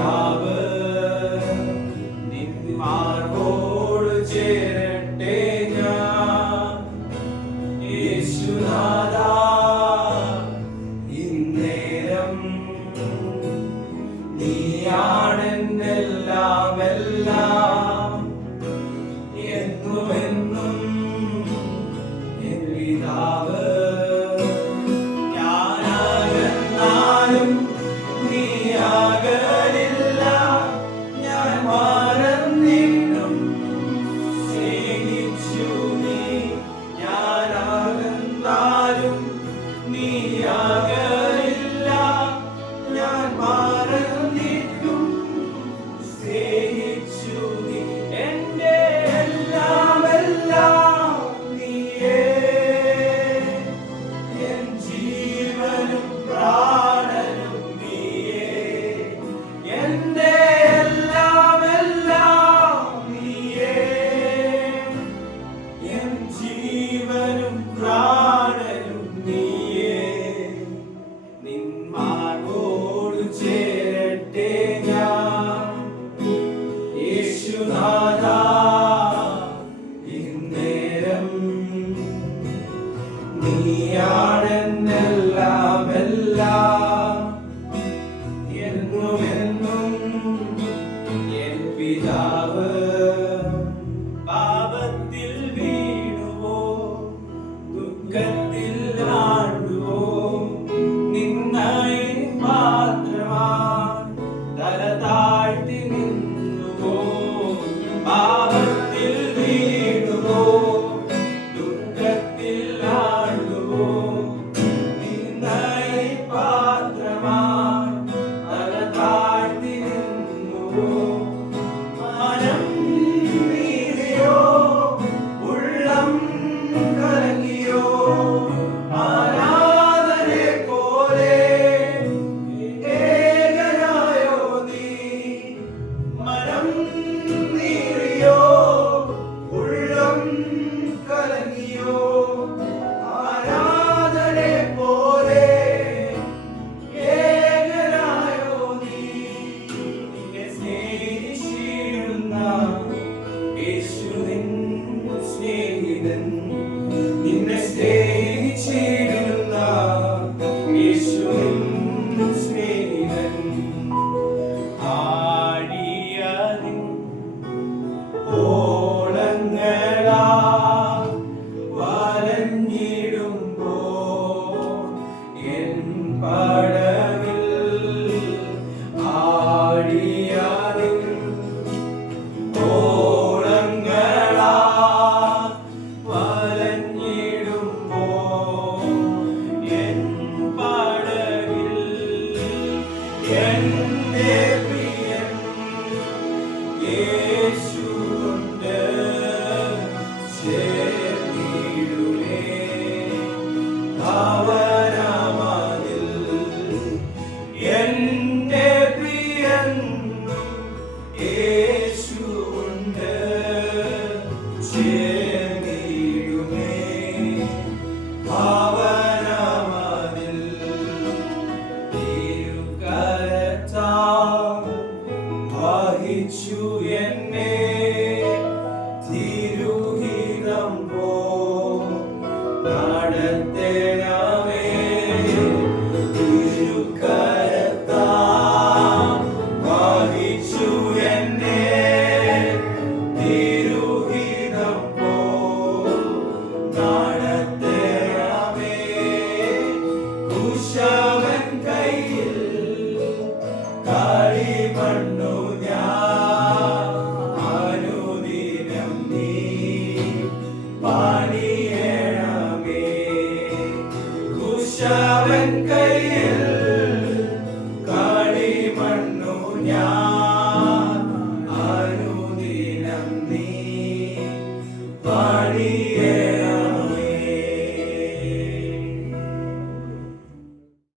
പിതാവ് നിൻ മാർവോട് ചേരട്ടെ ഞാൻ യേശുനാഥാ ഇന്നേരം നീയാണെന്നെല്ലാം എല്ലാം എന്നുമെന്നും എൻ പിതാവ് ഞാനാകന്നാലും നീയാകലില്ല ഞാൻ മറന്നിട്ടും സ്നേഹിച്ചു നീ ഞാനാകന്നാലും നീയാകലില്ല ഞാൻ മറന്നിട്ടും സ്നേഹിച്ചു നീ എൻ്റെ എല്ലാം എല്ലാം നീയേ എൻ ജീവനും പ്രാണനും നീയേ എൻ്റെ എല്ലാം എല്ലാം നീയേ എൻ ജീവനും പ്രാണനും നീയേ നിൻ മാർവോട് ചേരട്ടെ ഞാൻ യേശുനാഥാ ഇന്നേരം നീയാണെന്നെല്ലാം എല്ലാം എന്നുമെന്നും എൻ പിതാവ് പാപത്തിൽ വീണുവോ ദുഃഖത്തിൽ ആണ്ടുവോ നിന്നായി മാത്രമാ തല താഴ്ത്തി നിന്നുവോ പാപത്തിൽ വീണുവോ ദുഃഖത്തിൽ ആണ്ടുവോ നിന്നായി പാത്രമാ തല താഴ്ത്തി നിന്നുവോ മനം നീറിയോ ഉള്ളം കലങ്ങിയോ ആരാധനെ പോലെ ഏകനായോ നീ മനം നീറിയോ ഉള്ളം കലങ്ങിയോ ആരാധനെ പോലെ ഏകനായോ നീ നിന്നെ സ്നേഹിച്ചിടുന്ന യേശു നിൻ സ്നേഹിതൻ നിന്നെ സ്നേഹിച്ചിടുന്ന യേശു നിൻ സ്നേഹിതൻ ആടിയതിൻ ഓളങ്ങളാ വലഞ്ഞിടുമ്പോ എൻ പടവിൽ ആടിയതിൻ ഓളങ്ങളാ വലഞ്ഞിടുമ്പോ എൻ പടവിൽ എൻ്റെ പ്രിയൻ യേശുണ്ട് ചേർന്നിടുമേ ഭവനമതിൽ എൻ്റെ പ്രിയൻ യേശുണ്ട് ചേർന്നിടുമേ ഭവനമതിൽ തിരുകരത്താൽ വഹിച്ചു എന്നെ തിരുഹിതം പോ നടത്തണമേ തിരുകരത്താൽ വഹിച്ചു എന്നെ തിരുഹിതം പോ നടത്തണമേ കുശവൻ കയ്യിൽ കളിമണ്ണു ഞാൻ അനുദിനം നീ പണിയണമേ കുശവൻ കയ്യിൽ കളിമണ്ണു ഞാൻ അനുദിനം നീ പണി